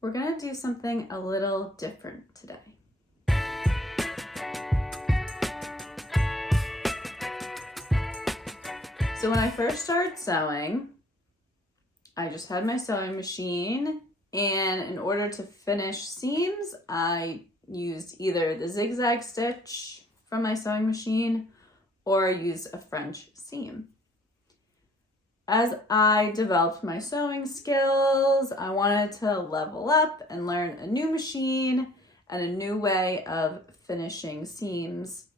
We're gonna do something a little different today. So when I first started sewing, I just had my sewing machine, and in order to finish seams, I used either the zigzag stitch from my sewing machine or use a French seam. As I developed my sewing skills, I wanted to level up and learn a new machine and a new way of finishing seams.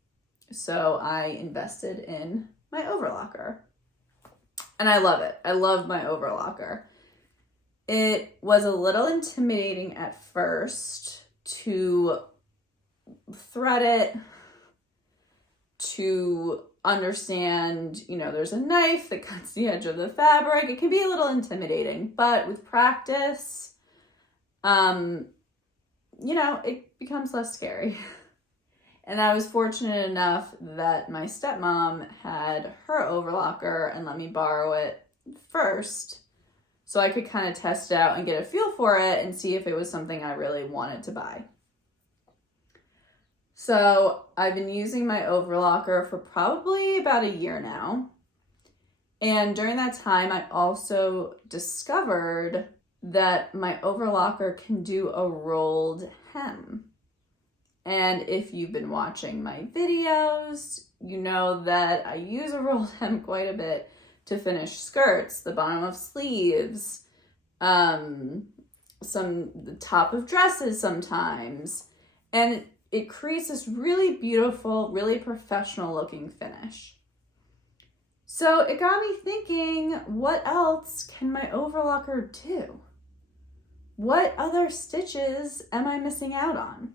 So I invested in my overlocker. And I love it. I love my overlocker. It was a little intimidating at first to thread it, to understand, there's a knife that cuts the edge of the fabric. It can be a little intimidating, but with practice, it becomes less scary. And I was fortunate enough that my stepmom had her overlocker and let me borrow it first, so I could kind of test it out and get a feel for it and see if it was something I really wanted to buy. So I've been using my overlocker for probably about a year now. And during that time, I also discovered that my overlocker can do a rolled hem. And if you've been watching my videos, you know that I use a rolled hem quite a bit to finish skirts, the bottom of sleeves, the top of dresses sometimes. And it creates this really beautiful, really professional looking finish. So it got me thinking, what else can my overlocker do? What other stitches am I missing out on?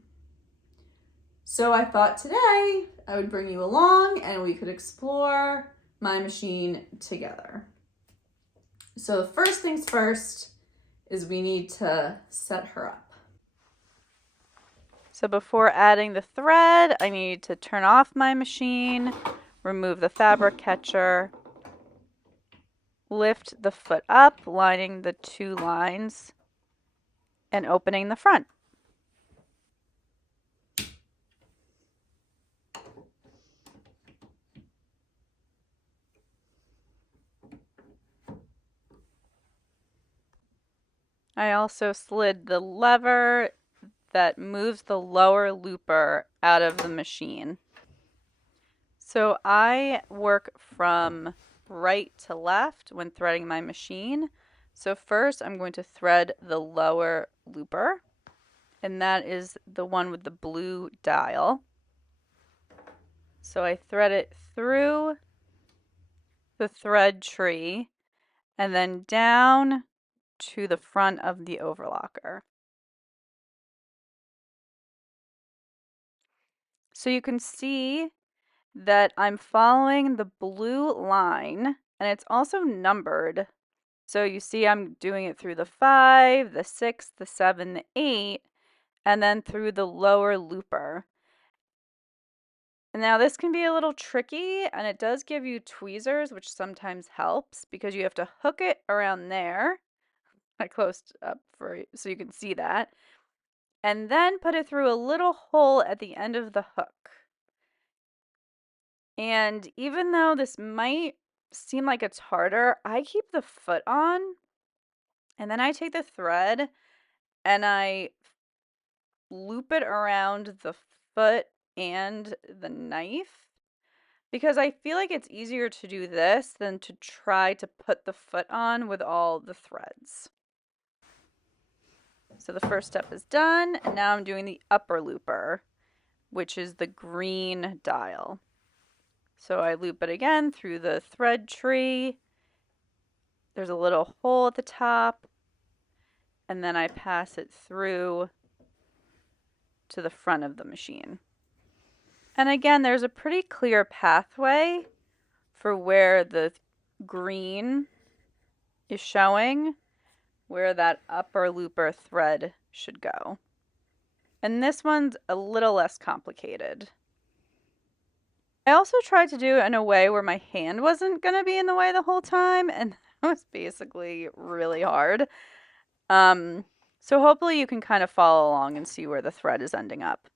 So I thought today I would bring you along and we could explore my machine together. So the first things first is we need to set her up. So before adding the thread, I need to turn off my machine, remove the fabric catcher, lift the foot up, lining the two lines, and opening the front. I also slid the lever that moves the lower looper out of the machine. So I work from right to left when threading my machine. So first I'm going to thread the lower looper, and that is the one with the blue dial. So I thread it through the thread tree and then down to the front of the overlocker. So you can see that I'm following the blue line, and it's also numbered. So you see I'm doing it through the 5, the 6, the 7, the 8, and then through the lower looper. Now this can be a little tricky, and it does give you tweezers, which sometimes helps because you have to hook it around there. I closed up so you can see that. And then put it through a little hole at the end of the hook. And even though this might seem like it's harder, I keep the foot on, and then I take the thread and I loop it around the foot and the knife, because I feel like it's easier to do this than to try to put the foot on with all the threads. So the first step is done, and now I'm doing the upper looper, which is the green dial. So I loop it again through the thread tree. There's a little hole at the top, and then I pass it through to the front of the machine. And again, there's a pretty clear pathway for where the green is showing, where that upper looper thread should go. And this one's a little less complicated. I also tried to do it in a way where my hand wasn't going to be in the way the whole time, and that was basically really hard. So hopefully you can kind of follow along and see where the thread is ending up.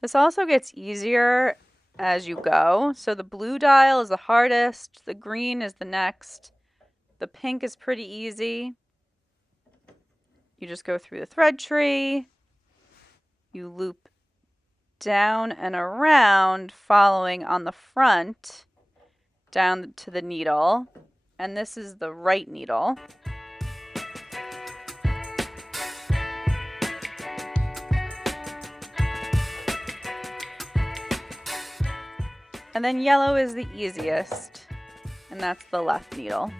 This also gets easier as you go. So the blue dial is the hardest, the green is the next, the pink is pretty easy. You just go through the thread tree, you loop down and around, following on the front down to the needle, and this is the right needle. And then yellow is the easiest, and that's the left needle.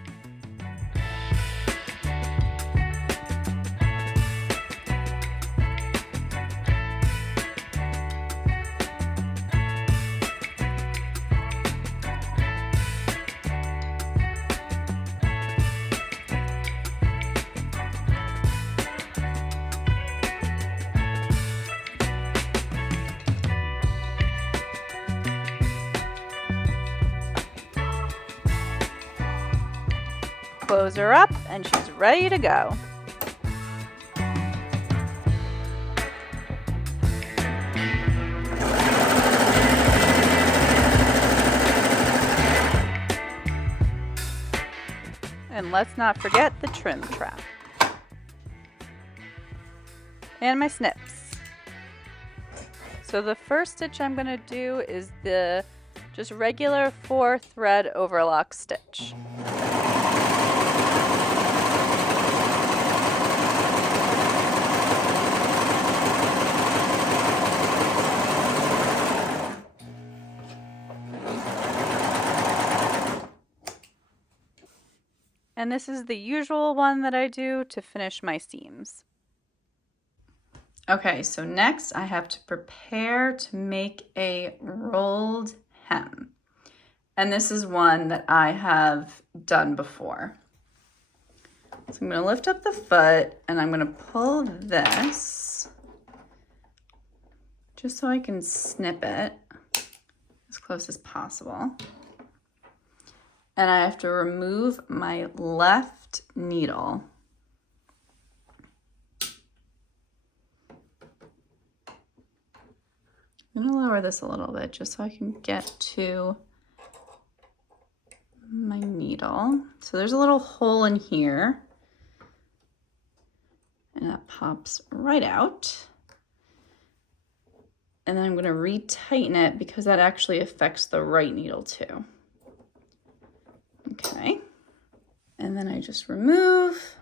Close her up and she's ready to go. And let's not forget the trim trap. And my snips. So the first stitch I'm going to do is the just regular 4-thread overlock stitch. And this is the usual one that I do to finish my seams. Okay, so next I have to prepare to make a rolled hem. And this is one that I have done before. So I'm going to lift up the foot and I'm going to pull this just so I can snip it as close as possible. And I have to remove my left needle. I'm going to lower this a little bit just so I can get to my needle. So there's a little hole in here. And that pops right out. And then I'm going to retighten it because that actually affects the right needle too. Okay. And then I just remove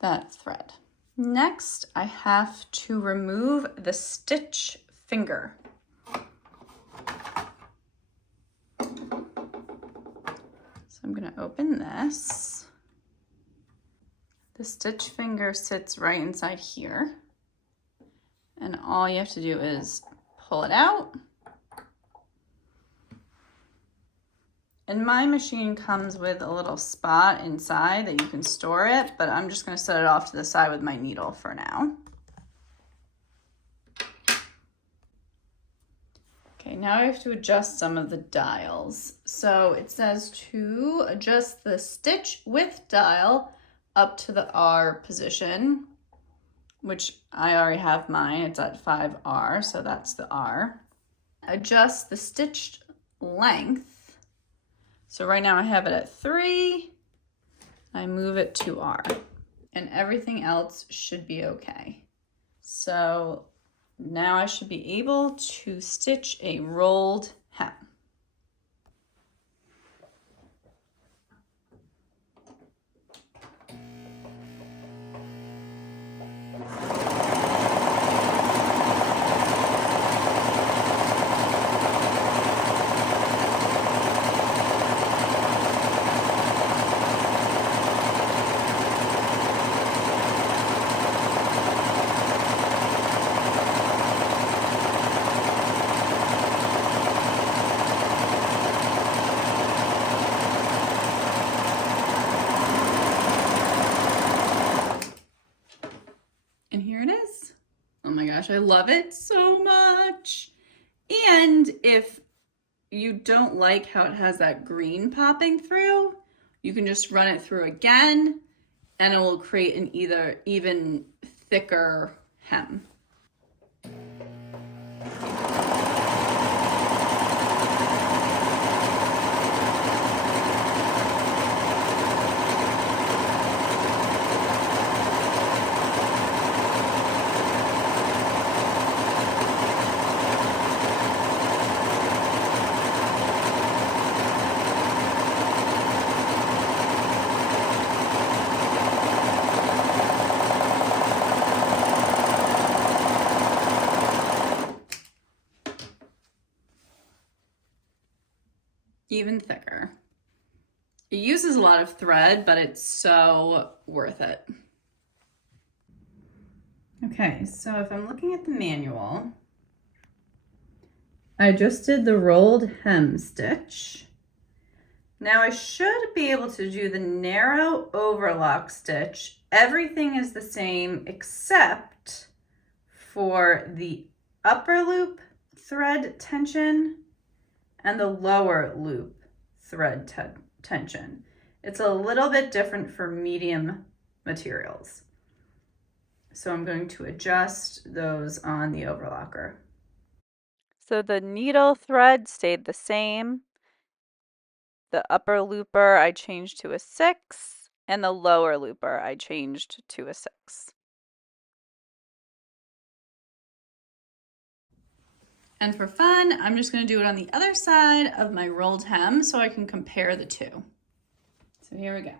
that thread. Next, I have to remove the stitch finger. So I'm going to open this. The stitch finger sits right inside here. And all you have to do is pull it out. And my machine comes with a little spot inside that you can store it, but I'm just going to set it off to the side with my needle for now. Okay, now I have to adjust some of the dials. So it says to adjust the stitch width dial up to the R position, which I already have mine. It's at 5R, so that's the R. Adjust the stitch length. So right now I have it at 3. I move it to R, and everything else should be okay. So now I should be able to stitch a rolled hem. And here it is. Oh my gosh, I love it so much. And if you don't like how it has that green popping through, you can just run it through again and it will create an even thicker hem. Even thicker. It uses a lot of thread, but it's so worth it. Okay, so if I'm looking at the manual, I just did the rolled hem stitch. Now I should be able to do the narrow overlock stitch. Everything is the same except for the upper loop thread tension and the lower loop thread tension. It's a little bit different for medium materials. So I'm going to adjust those on the overlocker. So the needle thread stayed the same. The upper looper I changed to a 6, and the lower looper I changed to a 6. And for fun, I'm just going to do it on the other side of my rolled hem so I can compare the two. So here we go.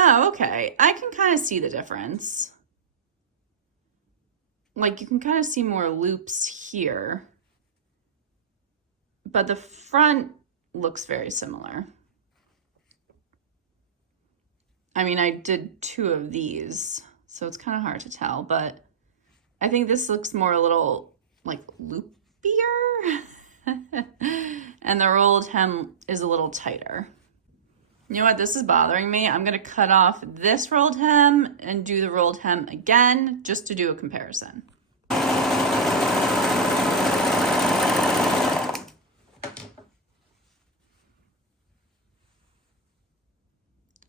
Oh, okay. I can kind of see the difference. Like you can kind of see more loops here, but the front looks very similar. I mean, I did 2 of these, so it's kind of hard to tell, but I think this looks more a little like loopier. And the rolled hem is a little tighter. You know what? This is bothering me. I'm going to cut off this rolled hem and do the rolled hem again just to do a comparison.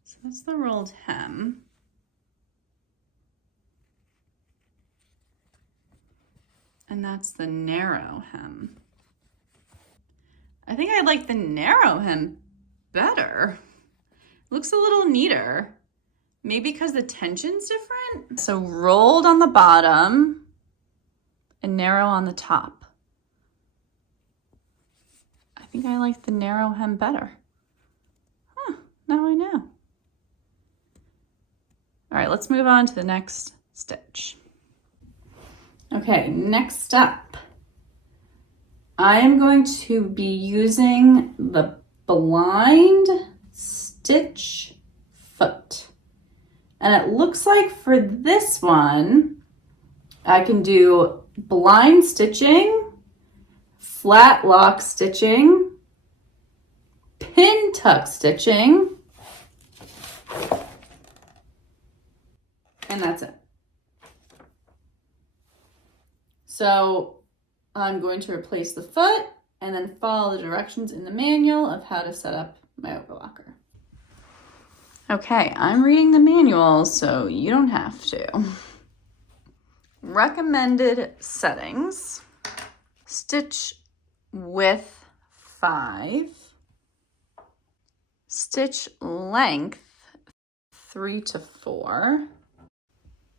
So that's the rolled hem. And that's the narrow hem. I think I like the narrow hem better. Looks a little neater. Maybe because the tension's different. So rolled on the bottom and narrow on the top. I think I like the narrow hem better. Huh, now I know. All right, let's move on to the next stitch. Okay, next up, I am going to be using the blind stitch foot. And it looks like for this one, I can do blind stitching, flat lock stitching, pin tuck stitching, and that's it. So I'm going to replace the foot and then follow the directions in the manual of how to set up my overlocker. Okay, I'm reading the manual, so you don't have to. Recommended settings: stitch width 5, stitch length 3 to 4,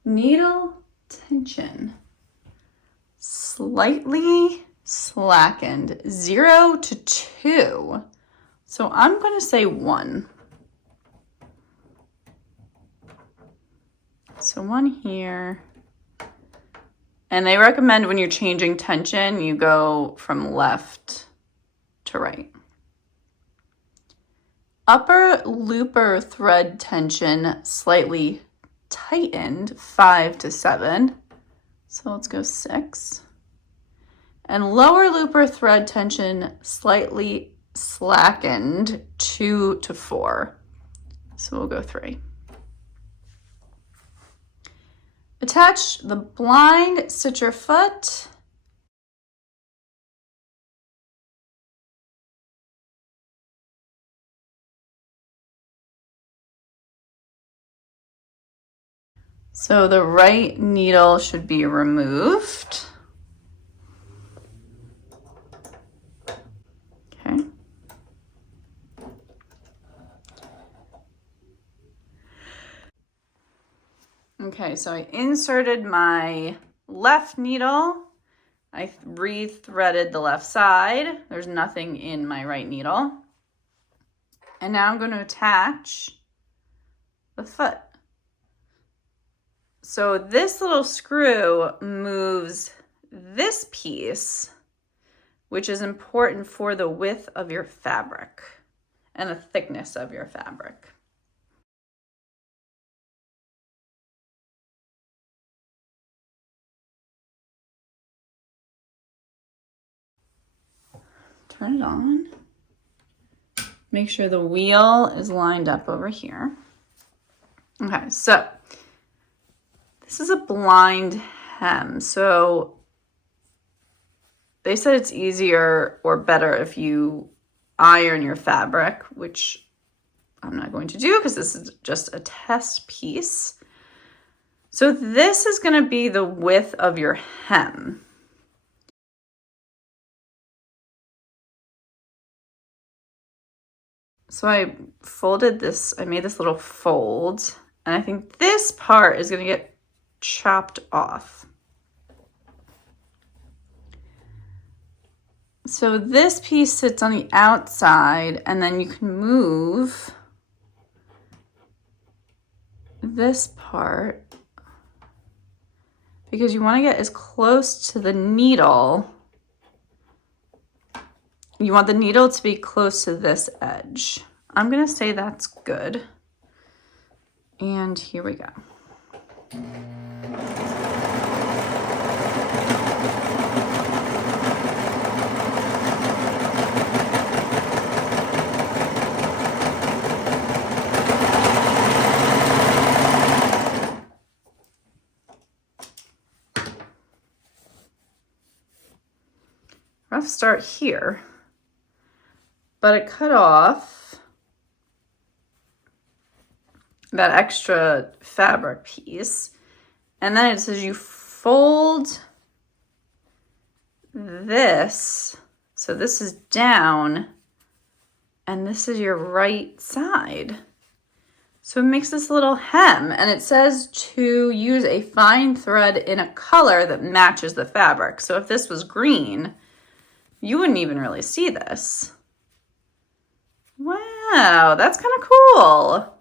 needle tension slightly slackened 0 to 2. So I'm going to say 1. So 1 here. And they recommend when you're changing tension, you go from left to right. Upper looper thread tension slightly tightened, 5 to 7. So let's go 6. And lower looper thread tension slightly slackened, 2 to 4. So we'll go 3. Attach the blind stitcher foot. So the right needle should be removed. Okay. Okay, so I inserted my left needle. I re-threaded the left side. There's nothing in my right needle. And now I'm going to attach the foot. So this little screw moves this piece, which is important for the width of your fabric and the thickness of your fabric. Turn it on. Make sure the wheel is lined up over here. Okay, so this is a blind hem. So they said it's easier or better if you iron your fabric, which I'm not going to do because this is just a test piece. So this is going to be the width of your hem. So I folded this, I made this little fold, and I think this part is going to get chopped off. So this piece sits on the outside, and then you can move this part because you want to get as close to the needle. You want the needle to be close to this edge. I'm going to say that's good. And here we go. Rough start here, but it cut off that extra fabric piece. And then it says you fold this. So this is down and this is your right side. So it makes this little hem, and it says to use a fine thread in a color that matches the fabric. So if this was green, you wouldn't even really see this. Wow, that's kind of cool.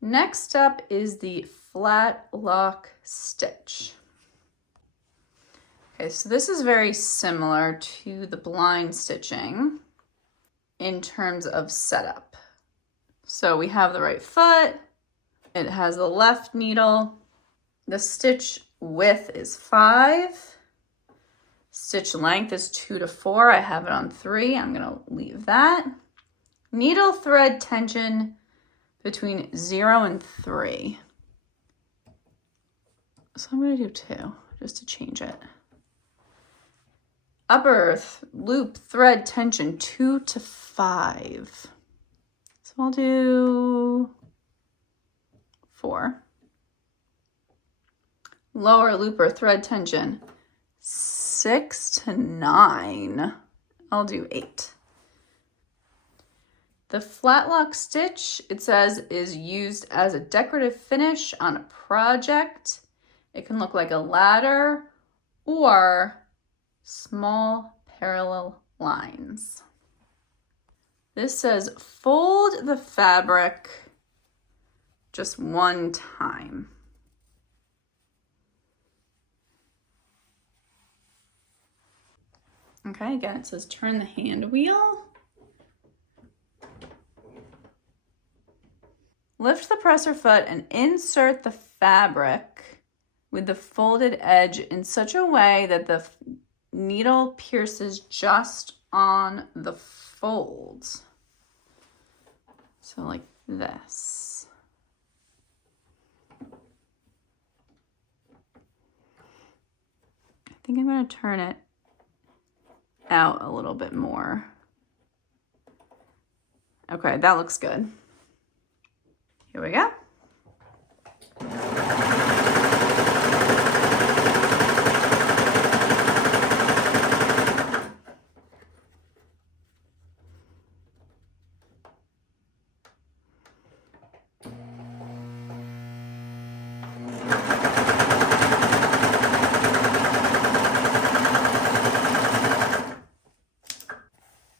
Next up is the flat lock stitch. Okay, so this is very similar to the blind stitching in terms of setup. So we have the right foot, it has the left needle, the stitch width is 5, stitch length is 2 to 4, I have it on 3, I'm gonna leave that. Needle thread tension between 0 and 3. So I'm gonna do 2, just to change it. Upper loop thread tension 2 to 5. So I'll do 4. Lower looper thread tension 6 to 9. I'll do 8. The flat lock stitch, it says, is used as a decorative finish on a project. It can look like a ladder or small parallel lines. This says fold the fabric just one time. Okay, again, it says turn the hand wheel. lift the presser foot and insert the fabric with the folded edge in such a way that the needle pierces just on the folds. So like this. I think I'm going to turn it out a little bit more. Okay, that looks good. Here we go.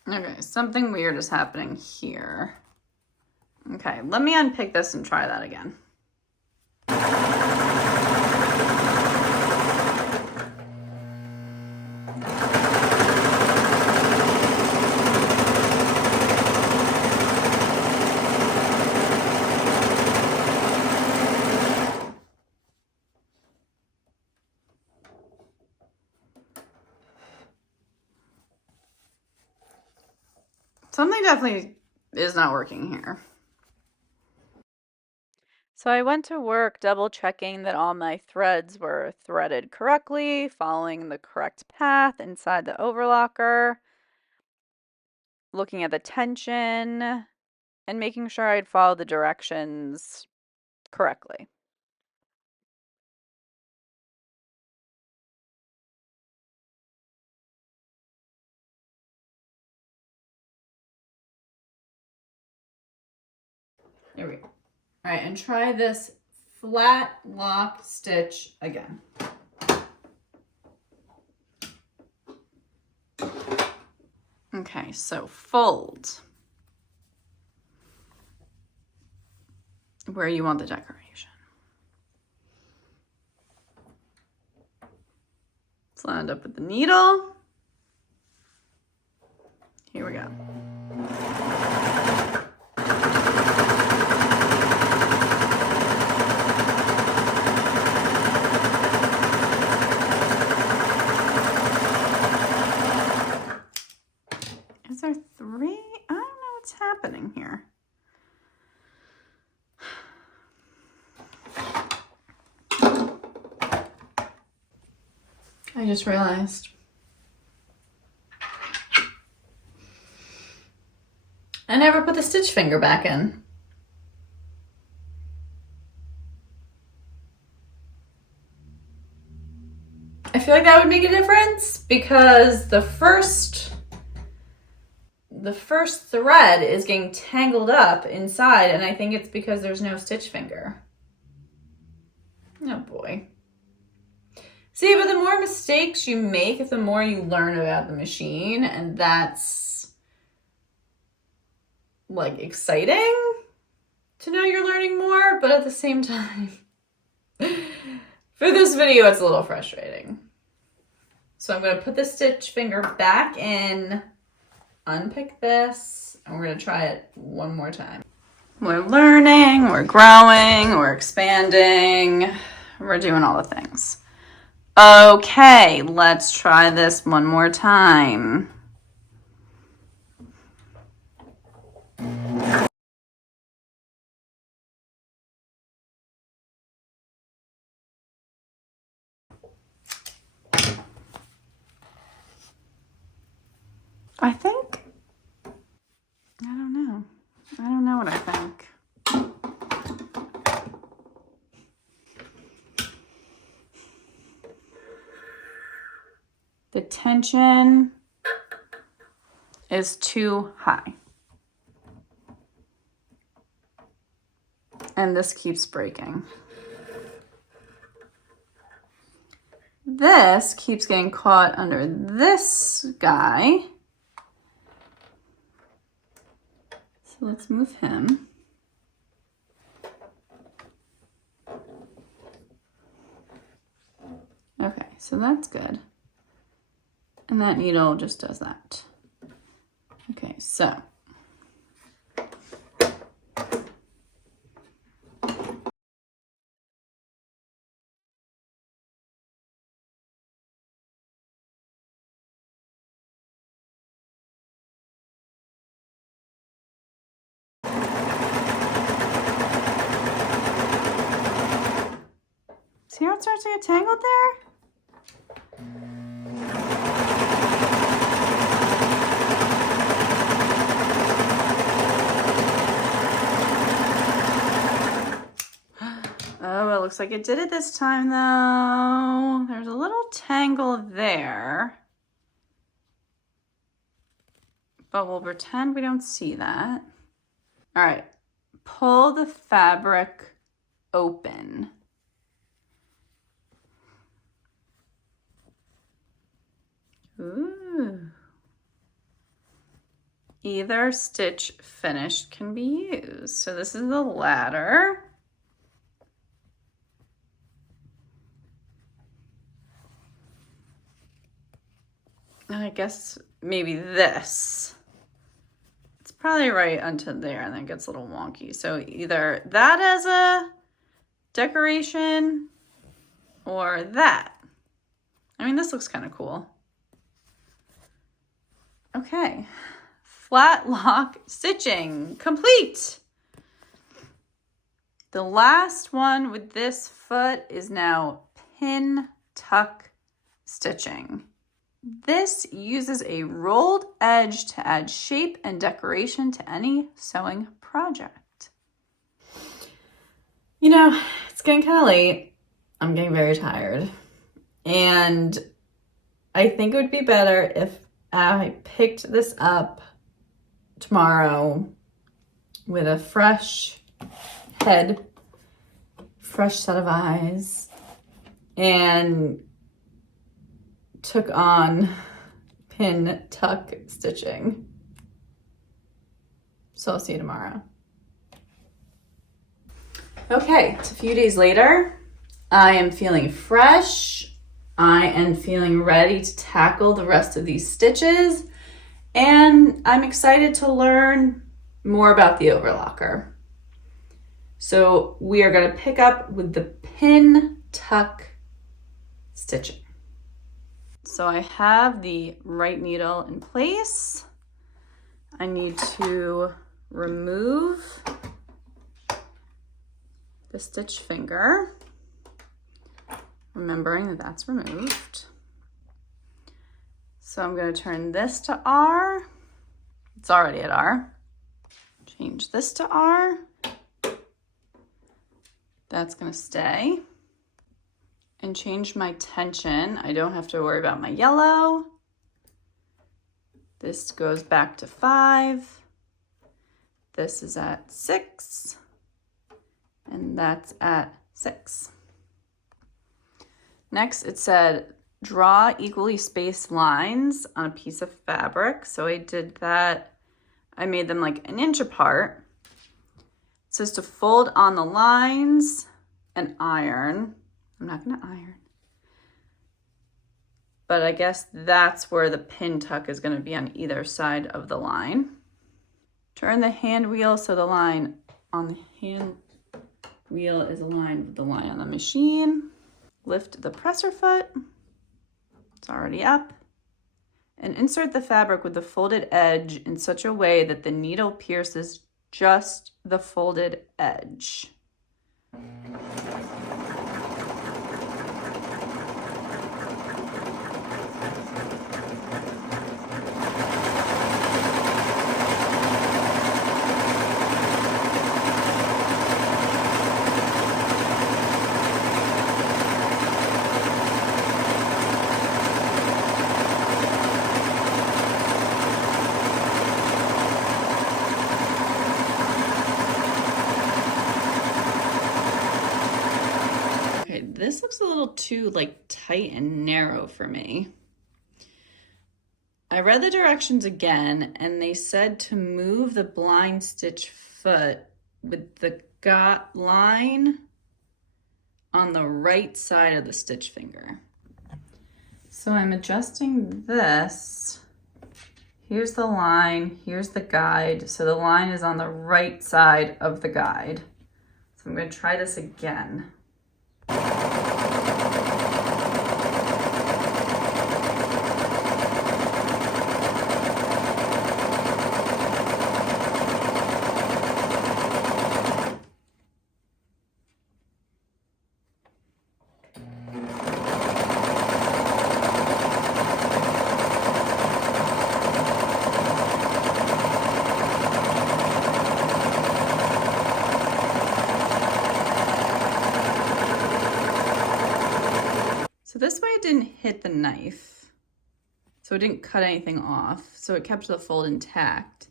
Okay, something weird is happening here. Okay, let me unpick this and try that again. Something definitely is not working here. So I went to work double checking that all my threads were threaded correctly, following the correct path inside the overlocker, looking at the tension, and making sure I'd follow the directions correctly. There we go. All right, and try this flat lock stitch again. Okay, so fold where you want the decoration. Let's line it up with the needle. Here we go. Is there 3? I don't know what's happening here. I just realized. I never put the stitch finger back in. I feel like that would make a difference because the first thread is getting tangled up inside, and I think it's because there's no stitch finger. Oh boy. See, but the more mistakes you make, the more you learn about the machine, and that's like exciting to know you're learning more, but at the same time, for this video, it's a little frustrating. So I'm going to put the stitch finger back in, unpick this, and we're going to try it one more time. We're learning, we're growing, we're expanding, we're doing all the things. Okay, let's try this one more time. I think, I don't know what I think. The tension is too high. And this keeps breaking. This keeps getting caught under this guy. So let's move him. Okay, so that's good. And that needle just does that. Okay, so See how it starts to get tangled there? Oh, it looks like it did it this time though. There's a little tangle there. But we'll pretend we don't see that. All right, pull the fabric open. Ooh. Either stitch finish can be used. So this is the ladder. And I guess maybe this. It's probably right until there and then it gets a little wonky. So either that as a decoration or that. I mean, this looks kind of cool. Okay, flat lock stitching complete. The last one with this foot is now pin tuck stitching. This uses a rolled edge to add shape and decoration to any sewing project. You know, it's getting kind of late. I'm getting very tired. And I think it would be better if I picked this up tomorrow with a fresh head, fresh set of eyes, and took on pin tuck stitching. So I'll see you tomorrow. Okay, it's a few days later. I am feeling fresh. I am feeling ready to tackle the rest of these stitches, and I'm excited to learn more about the overlocker. So we are going to pick up with the pin tuck stitching. So I have the right needle in place. I need to remove the stitch finger, remembering that that's removed. So I'm going to turn this to R. It's already at R. Change this to R. That's going to stay. And change my tension. I don't have to worry about my yellow. This goes back to 5. This is at 6. And that's at 6. Next, it said, draw equally spaced lines on a piece of fabric. So I did that. I made them like an inch apart. It says to fold on the lines and iron. I'm not gonna iron. But I guess that's where the pin tuck is gonna be on either side of the line. Turn the hand wheel so the line on the hand wheel is aligned with the line on the machine. Lift the presser foot. It's already up. And insert the fabric with the folded edge in such a way that the needle pierces just the folded edge. This looks a little too like tight and narrow for me. I read the directions again and they said to move the blind stitch foot with the line on the right side of the stitch finger. So I'm adjusting this. Here's the line, here's the guide. So the line is on the right side of the guide. So I'm going to try this again. So this way it didn't hit the knife. So it didn't cut anything off. So it kept the fold intact.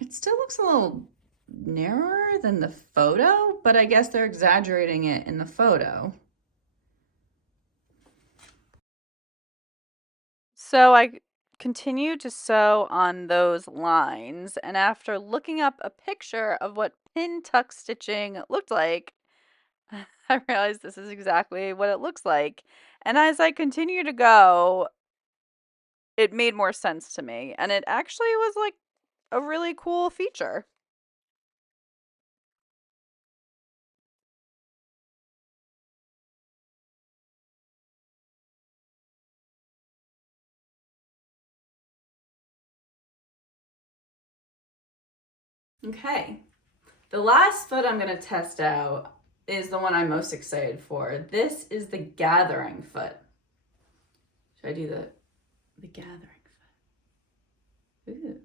It still looks a little narrower than the photo, but I guess they're exaggerating it in the photo. So I continued to sew on those lines, and after looking up a picture of what pin tuck stitching looked like, I realized this is exactly what it looks like. And as I continue to go, it made more sense to me, and it actually was like a really cool feature. Okay, the last foot I'm gonna test out is the one I'm most excited for. This is the gathering foot. Should I do the gathering foot? Ooh.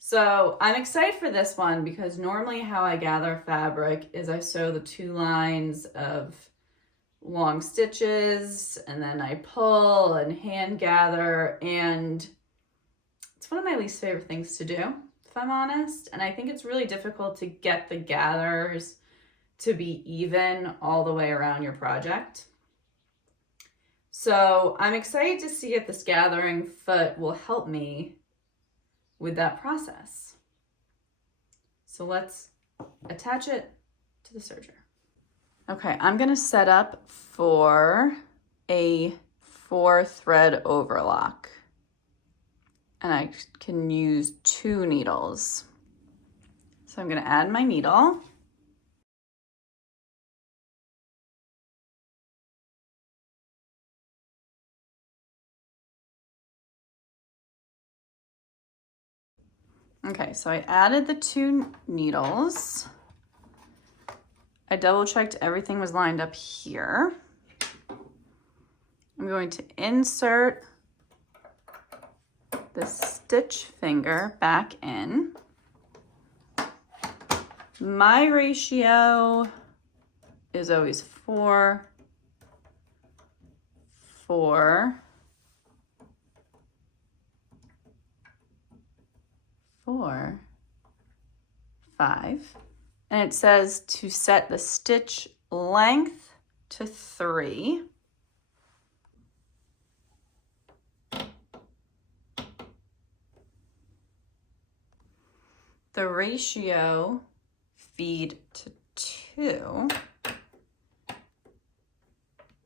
So I'm excited for this one because normally how I gather fabric is I sew the 2 lines of long stitches and then I pull and hand gather, and it's one of my least favorite things to do, if I'm honest. And I think it's really difficult to get the gathers to be even all the way around your project. So I'm excited to see if this gathering foot will help me with that process. So let's attach it to the serger. Okay, I'm gonna set up for a 4-thread overlock. And I can use 2 needles. So I'm gonna add my needle. Okay, so I added the 2 needles. I double checked everything was lined up here. I'm going to insert the stitch finger back in. My ratio is always 4, 4, 4, 5. And it says to set the stitch length to 3. The ratio feed to 2.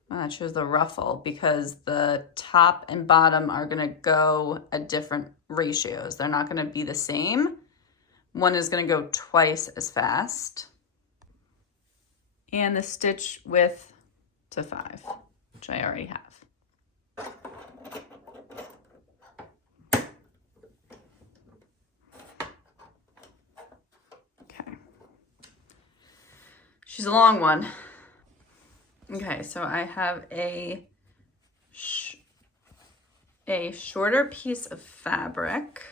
Well, that shows the ruffle because the top and bottom are gonna go at different ratios. They're not gonna be the same. One is gonna go twice as fast. And the stitch width to 5, which I already have. She's a long one. Okay, so I have a shorter piece of fabric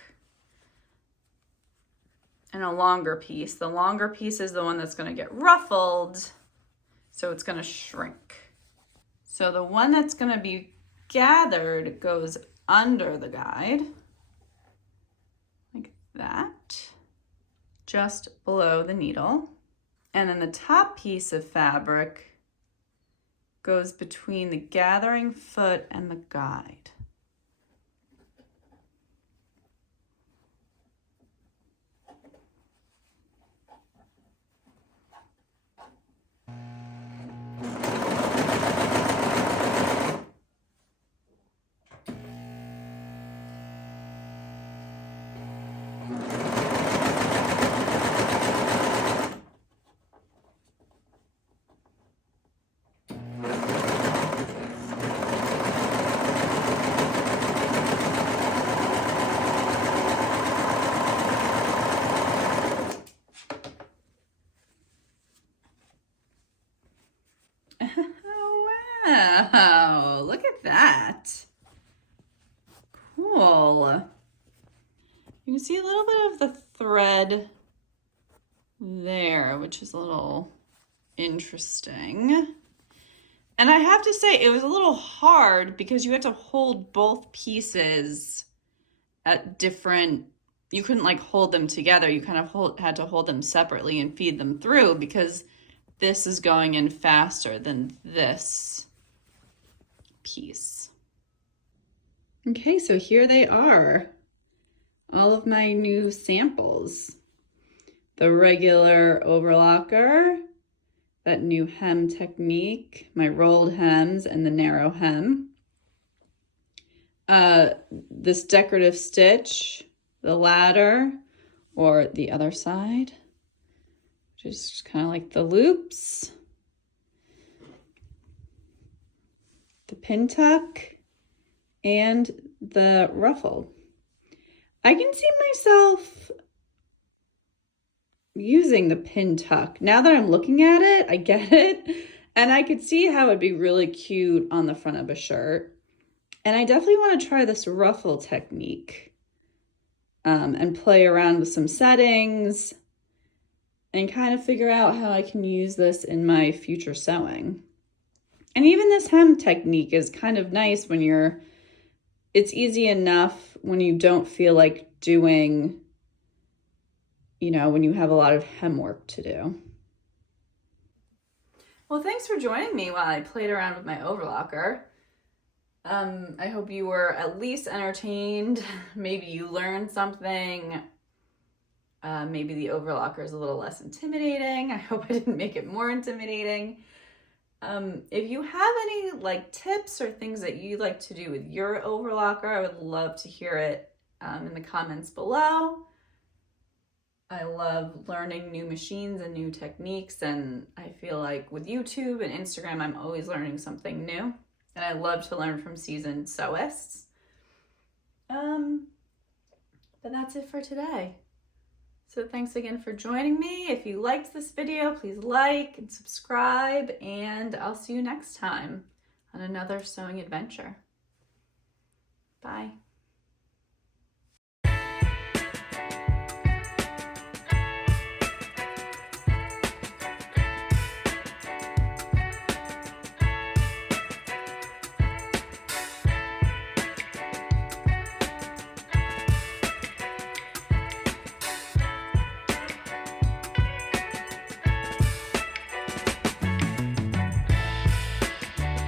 and a longer piece. The longer piece is the one that's going to get ruffled, so it's going to shrink. So the one that's going to be gathered goes under the guide, like that, just below the needle. And then the top piece of fabric goes between the gathering foot and the guide. Wow, look at that. Cool. You can see a little bit of the thread there, which is a little interesting. And I have to say, it was a little hard because you had to hold both pieces at different, you couldn't like hold them together. You kind of had to hold them separately and feed them through because this is going in faster than this piece. Okay, so here they are. All of my new samples. The regular overlocker, that new hem technique, my rolled hems and the narrow hem. This decorative stitch, the ladder, or the other side, which is kind of like the loops. The pin tuck and the ruffle. I can see myself using the pin tuck. Now that I'm looking at it, I get it. And I could see how it'd be really cute on the front of a shirt. And I definitely want to try this ruffle technique and play around with some settings and kind of figure out how I can use this in my future sewing. And even this hem technique is kind of nice when it's easy enough when you don't feel like doing, when you have a lot of hem work to do. Well, thanks for joining me while I played around with my overlocker. I hope you were at least entertained. Maybe you learned something. Maybe the overlocker is a little less intimidating. I hope I didn't make it more intimidating. If you have any tips or things that you'd like to do with your overlocker, I would love to hear it in the comments below. I love learning new machines and new techniques, and I feel like with YouTube and Instagram, I'm always learning something new. And I love to learn from seasoned sewists. But that's it for today. So thanks again for joining me. If you liked this video, please like and subscribe, and I'll see you next time on another sewing adventure. Bye.